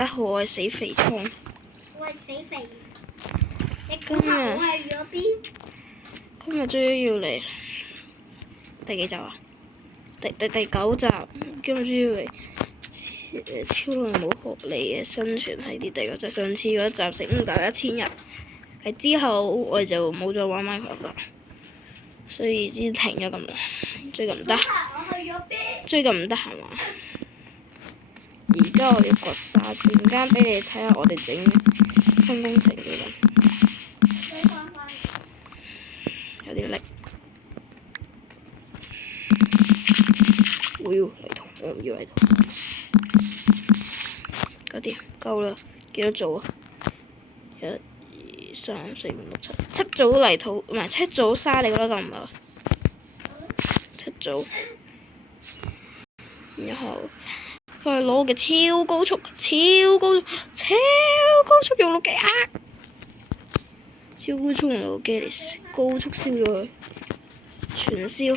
好，我係死肥蟲。我係死肥。你估下我係去咗邊？今日終於要嚟第幾集啊？第9集。今日終於嚟超耐冇學嚟嘅生存系列第9集。上次嗰一集成大1000日，係之後我哋就冇再玩 Minecraft 啦，所以先停咗咁耐。最近唔得，最近唔得閒玩。而家我要掘沙，陣間俾你睇下我哋整新工程嘅人。有啲力。我要泥土，我唔要泥土。嗰啲夠啦，幾多組啊？1、2、3、4、5、6、7，7組泥土，唔係7組沙，你覺得夠唔夠？7組。然後快攞嘅超高速用錄機啊！超高速用錄機嚟高速燒咗佢，全燒。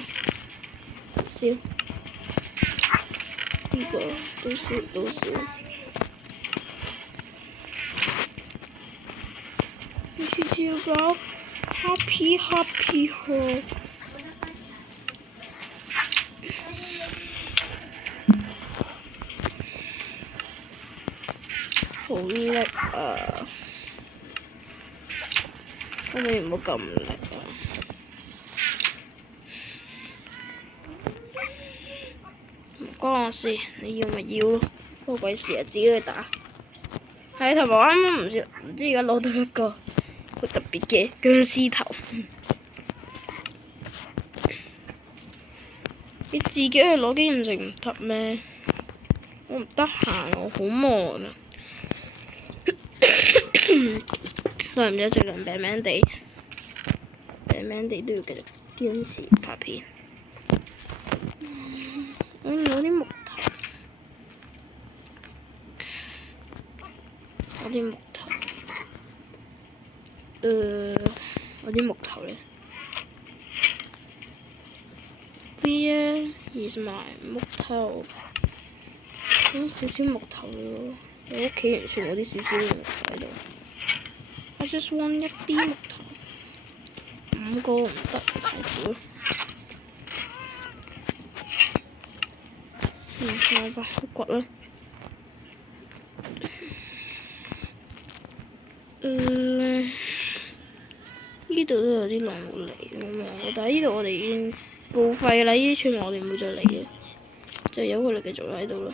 呢個都燒。超高 happy 好叻啊！可唔可以唔好咁叻啊？唔關我事，你要咪要咯，關鬼事啊！自己去打。係同埋我啱啱唔知而家攞到一個好特別嘅僵屍頭。你自己去攞經驗值唔得咩？我唔得閒，我好忙啊。都係唔知最近病地都要繼續堅持拍片。我攞啲木頭，攞啲木頭咧。Where is my 木頭？攞少少木頭咯，我屋企完全冇啲少少嘅木頭喺度。I just want 一啲木頭，5個唔得，太少。快去掘啦！呢度都有啲龍嚟喎，但係呢度我哋已經報廢啦，呢啲村我哋唔會再嚟嘅，就由佢哋繼續喺度啦。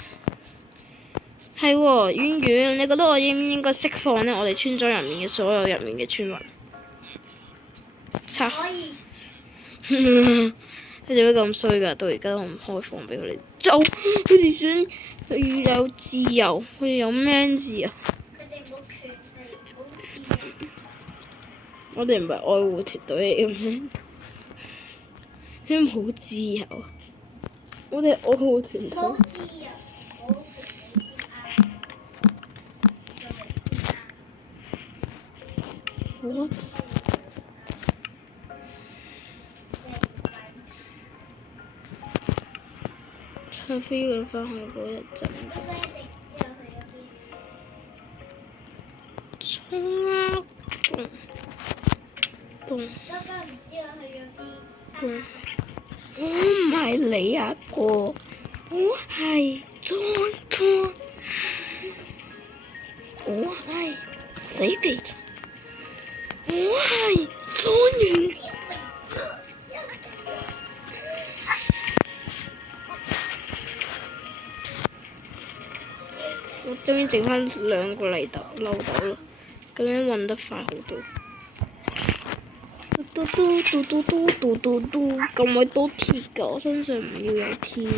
係喎，遠遠，你覺得我應唔應該釋放呢？我哋村莊入面嘅所有入面嘅村民？可以。佢哋會咁衰㗎？到而家都唔開放俾佢哋走，佢哋想佢有自由，佢哋有咩自由？佢哋冇權利，冇自由。我哋唔係愛護團隊咁樣，佢冇自由。我哋係愛護團隊。冇自由。What？ 除非要返去嗰一陣。衝啊！蹦！我唔係你啊哥，我係裝，我係死肥。我係莊園。我終於整返2個泥豆漏斗啦，咁樣運得快好多。咁鬼多鐵㗎，我身上唔要有鐵，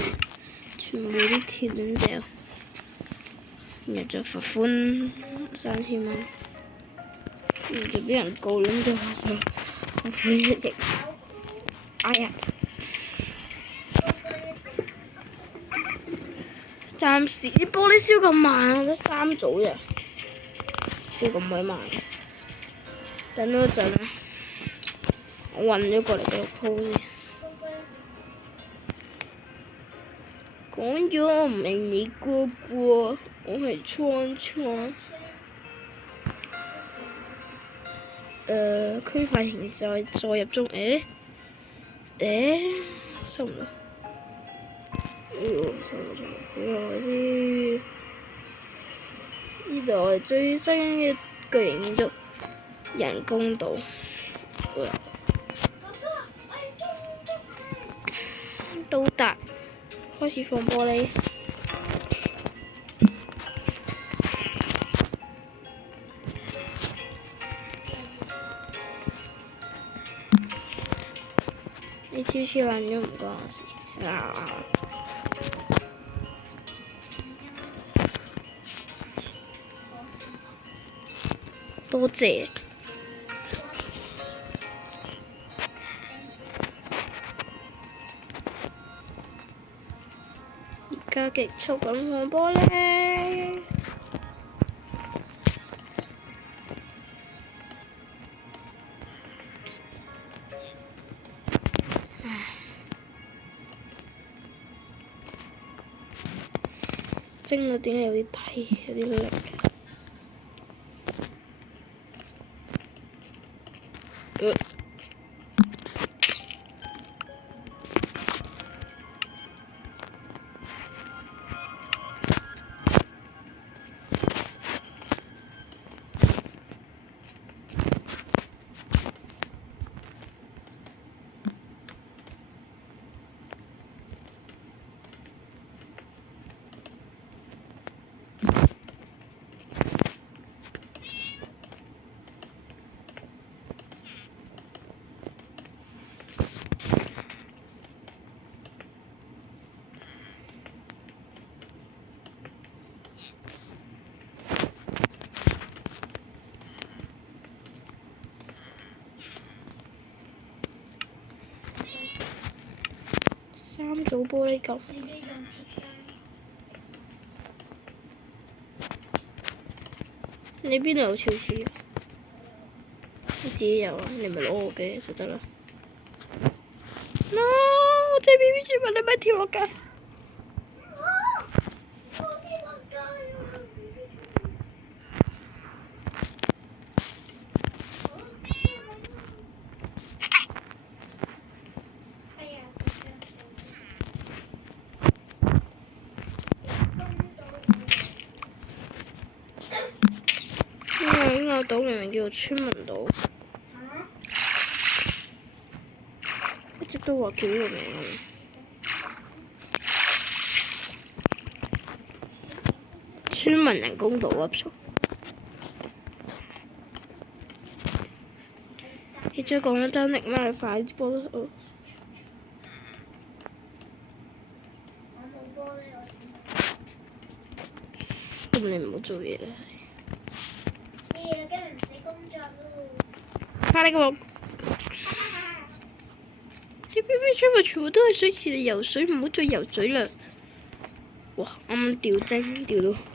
全部啲鐵亂掉，然後就罰款3000蚊。然後就俾人告撚到下手，罰款1億。哎呀！暫時啲玻璃燒咁慢，得3組啫，燒咁鬼慢。等多陣啦，我運咗過嚟俾我鋪先。講咗我唔係你哥哥，我我係倉倉。區塊形再入中，收唔到。收唔到，幾耐先？呢度係最新嘅巨型建築，人工島。到達，開始放玻璃。你超爛咗唔關我事。多謝。而家極速咁放玻璃。蒸到點解有啲低，有啲力？3組玻璃球。你邊度有超市啊？你自己有啊？你咪攞我嘅就得啦。No！ 我隻 BB 豬咪你咪跳落街。呢個島明明叫做村民島，一直都話叫呢個名。村民人工島啊！你再講一真力咩？你快啲幫我。咁你唔好做嘢啦。快啲個！啲 BB 全部都係水池嚟游水，唔好再游水啦！哇！啱啱掉精掉到〜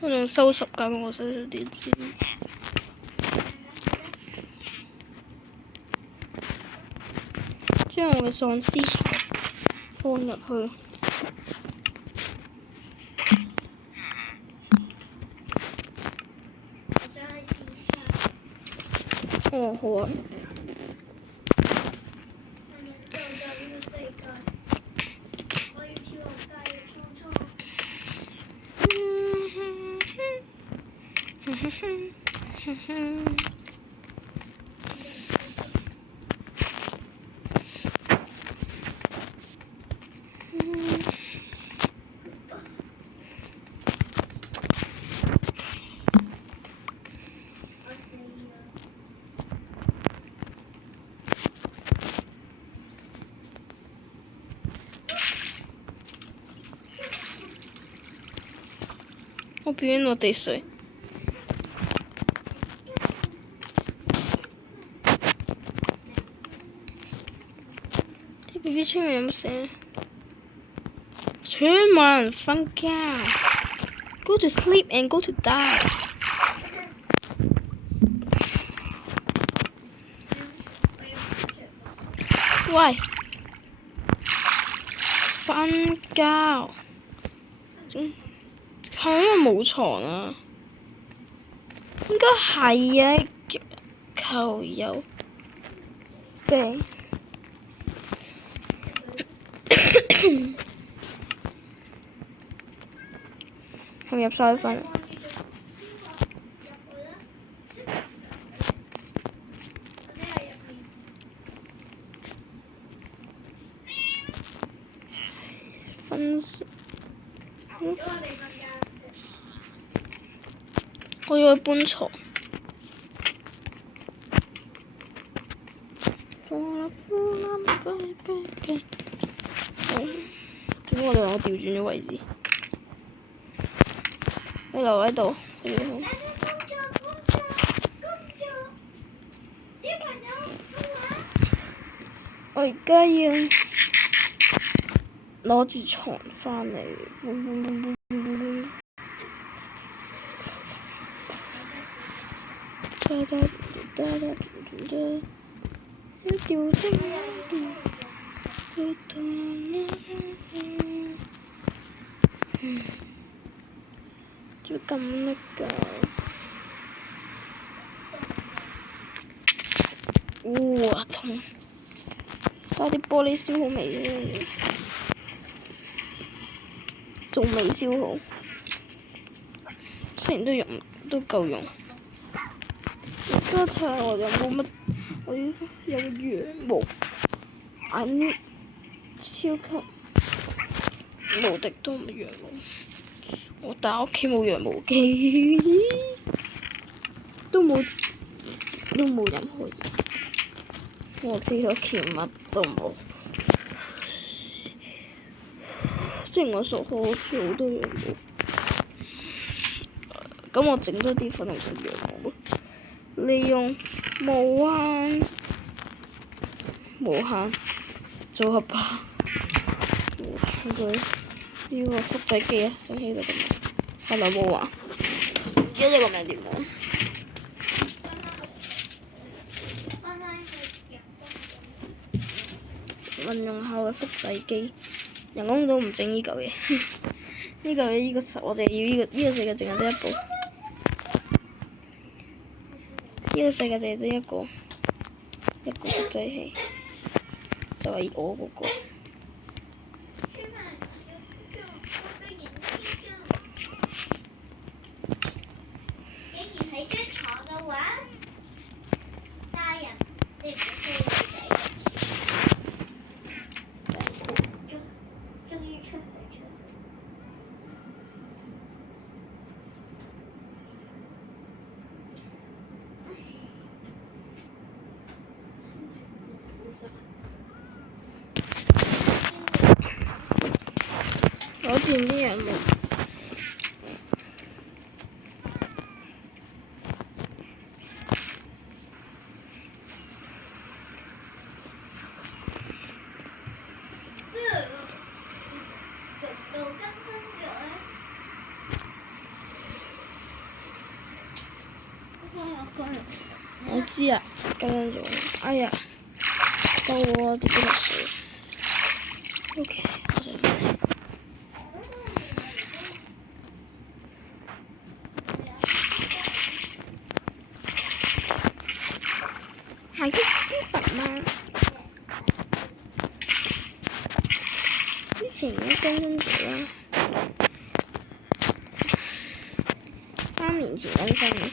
我仲收拾緊我手上啲錢，將我嘅喪屍放入去。哦，好啊。我邊落地水？ B B 出面有乜寫？全部人瞓覺。Go to sleep and go to die。喂，瞓覺。係因為冇床啊？應該係啊，球有病。係咪入晒去瞓？瞓我要去搬床。點解我哋兩個調轉咗位置？你留喺度。我而家要攞住床返嚟。要調整。就咁那個，哇痛！但啲玻璃燒好未咧？仲未燒好，雖然都夠用。而家睇下我有冇乜，我要有羊毛，眼超級無敵多羊毛。但係屋企冇羊毛機，都冇任何嘢。我哋屋企乜都冇。雖然我熟好似好多羊毛，咁我整多啲粉紅色羊毛，利用無限組合吧。呢個複製機啊，醒起咗咁啊！係咪冇啊？記得個名點講？運用後嘅複製機，人工都唔整呢嚿嘢。呢嚿嘢我淨係要呢個世界淨係得一部。呢個世界淨係得一個複製器，就係我嗰個。攞掂啲羊毛。我知啊，更新咗。哎呀，到我自己落水。OK， 我就係啲筆嗎？之前已經更新咗啦，3年前更新嘅。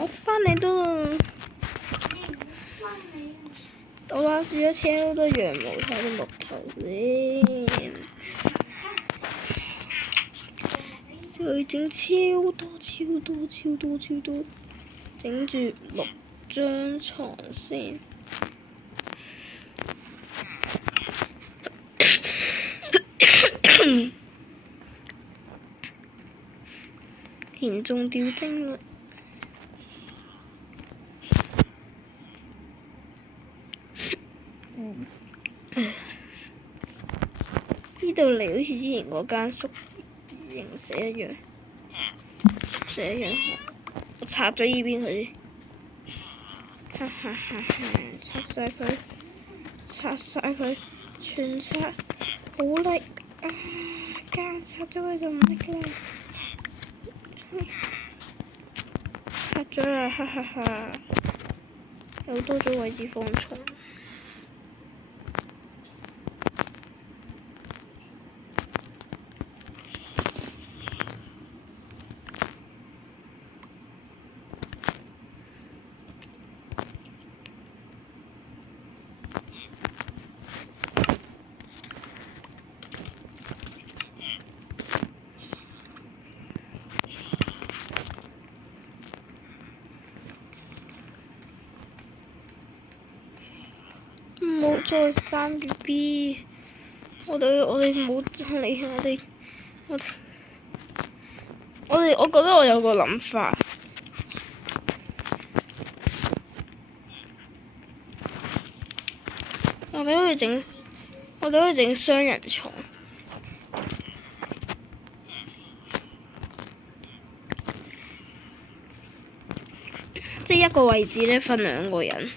我翻嚟都，我攞住咗車好多羊毛同啲木頭先，佢整超多，整住6張床先。嚴重掉精啦！呢度嚟好似之前嗰間宿營舍一樣，我拆咗依邊佢先，拆晒佢，全拆，好力啊！加拆咗佢就唔力啦，拆咗啦，又多咗位置放床。唔好再生 BB， 我哋唔好再理我覺得我有個諗法，我哋可以整雙人床，即係一個位置呢，分2個人。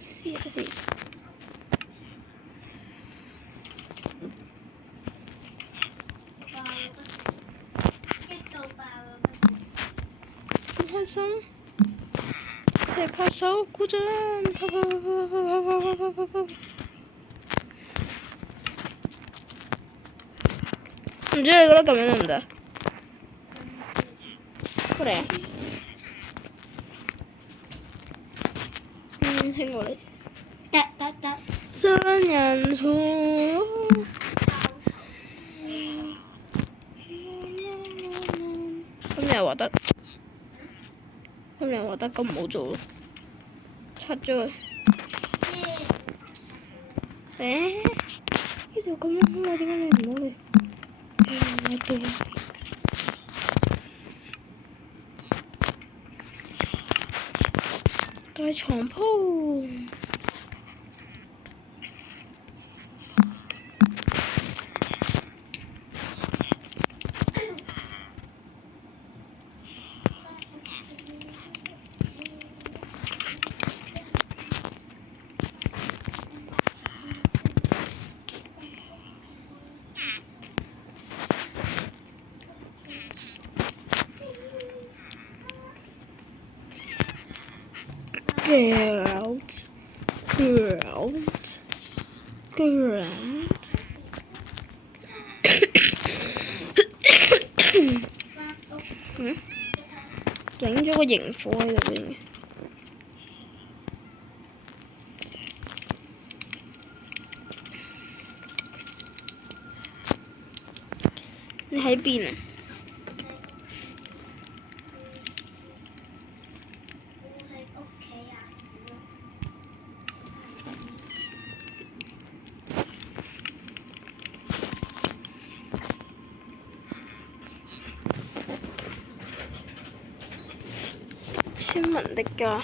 試下先。唔開心，一齊拍手鼓掌，唔知你覺得咁樣得唔得？過嚟啊！請過嚟。得。雙人床。咁你又話得？咁唔好做咯，拆咗佢。呢度咁樣好啊，點解你唔好嚟？大床鋪。整咗個螢火喺度邊嘅。你喺邊啊？村民的家。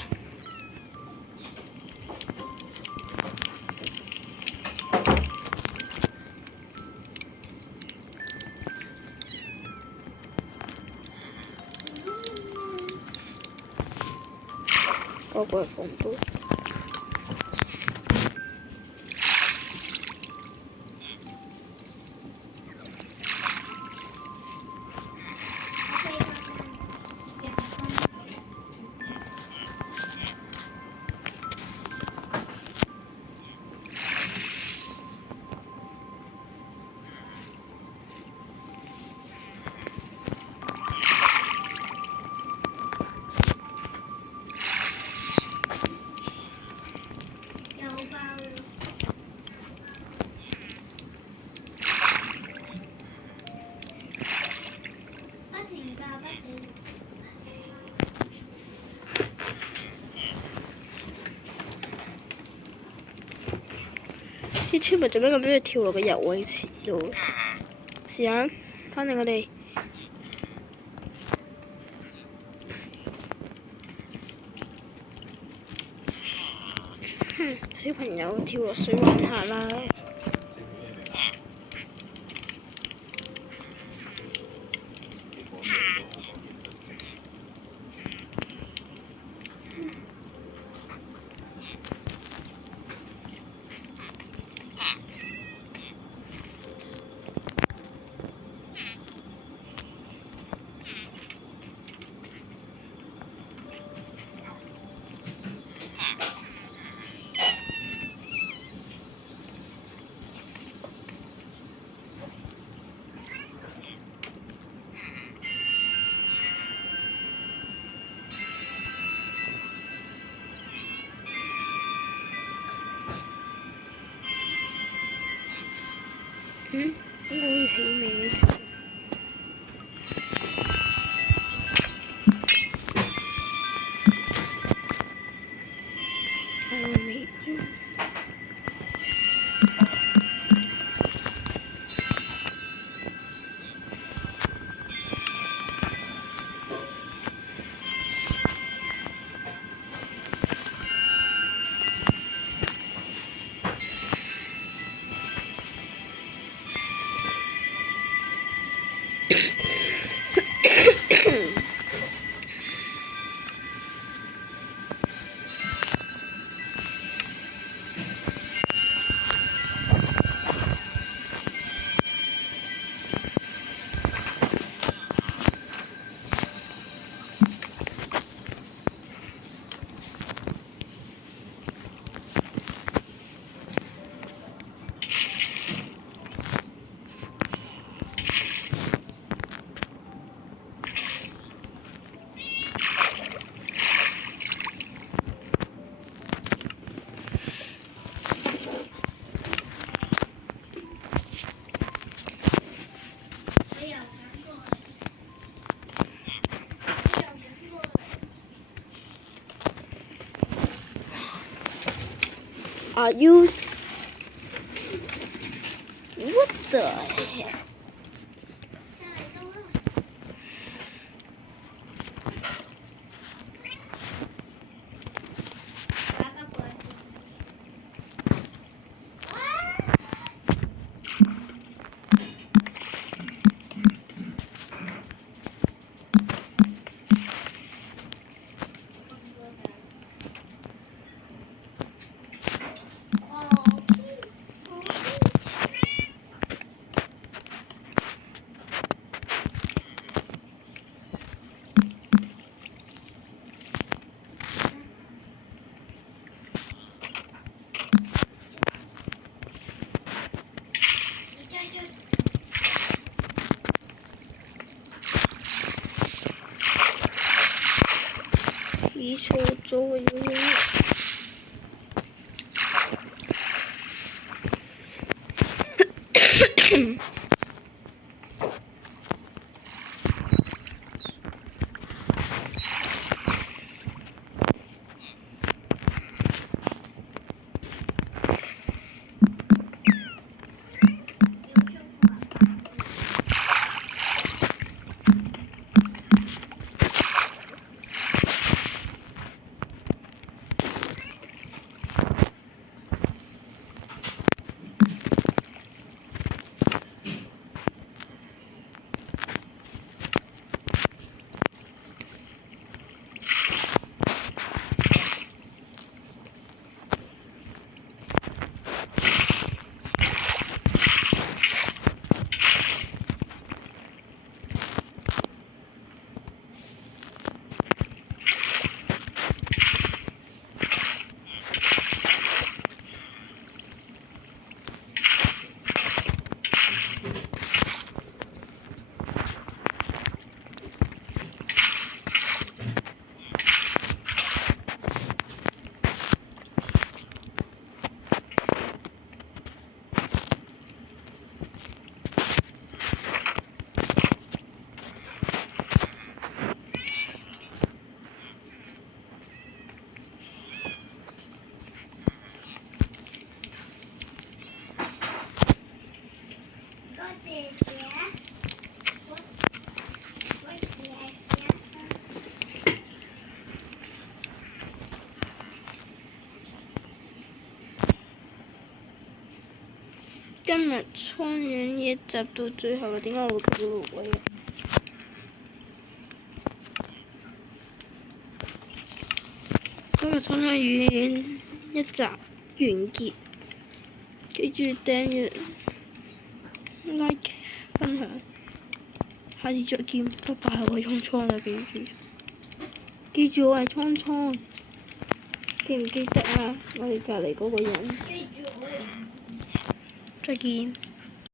嗰個係房東。啲村民做咩咁中意跳落個游泳池度？時間，翻嚟我哋。小朋友跳落水玩下啦。應該好似起味嘅。係味。Are you? What the heck? Ý số rồi 今日蒼蠅一集到最後啦，點解我會吸到蘆葦嘅？今日蒼蠅語一集完結，記住訂閱、like、分享，下次再見，拜拜！我係蒼蒼啦，記住我係蒼蒼，記唔記得啊？我哋隔離嗰個人。記住我。再見。